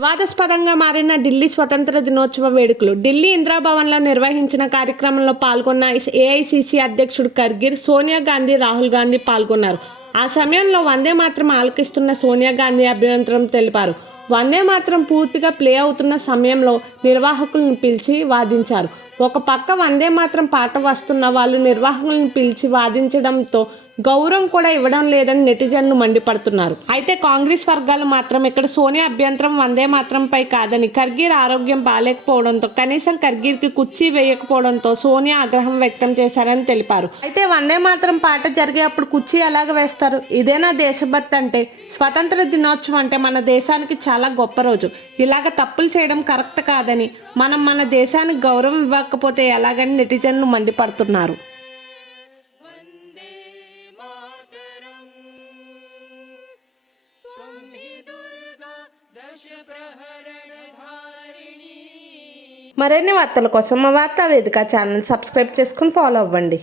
వివాదాస్పదంగా మారిన ఢిల్లీ స్వతంత్ర దినోత్సవ వేడుకలు. ఢిల్లీ ఇందిరాభవన్లో నిర్వహించిన కార్యక్రమంలో పాల్గొన్న ఏఐసీసీ అధ్యక్షుడు ఖర్గే, సోనియా గాంధీ, రాహుల్ గాంధీ పాల్గొన్నారు. ఆ సమయంలో వందే మాతరం ఆలకిస్తున్న సోనియా గాంధీ అభ్యంతరం తెలిపారు. వందే మాతరం పూర్తిగా ప్లే అవుతున్న సమయంలో నిర్వాహకులను పిలిచి వాదించారు. ఒక పక్క వందే మాతరం పాట వస్తున్న వాళ్ళు నిర్వాహకులను పిలిచి వాదించడంతో గౌరవం కూడా ఇవ్వడం లేదని నెటిజన్లు మండిపడుతున్నారు. అయితే కాంగ్రెస్ వర్గాలు మాత్రం ఇక్కడ సోనియా అభ్యంతరం వందే మాతరంపై కాదని, ఖర్గే ఆరోగ్యం బాలేకపోవడంతో, కనీసం ఖర్గేకి కుర్చీ వేయకపోవడంతో సోనియా ఆగ్రహం వ్యక్తం చేశారని తెలిపారు. అయితే వందే మాతరం పాట జరిగే అప్పుడు కుర్చీ ఎలాగ వేస్తారు? ఇదేనా దేశభక్తి అంటే? స్వతంత్ర దినోత్సవం అంటే మన దేశానికి చాలా గొప్ప రోజు. ఇలాగ తప్పులు చేయడం కరెక్ట్ కాదని, మనం మన దేశానికి గౌరవం ఇవ్వకపోతే ఎలాగని నెటిజన్లు మండిపడుతున్నారు. మరిన్ని వార్తల కోసం మా వార్తా వేదిక ఛానల్ సబ్స్క్రైబ్ చేసుకుని ఫాలో అవ్వండి.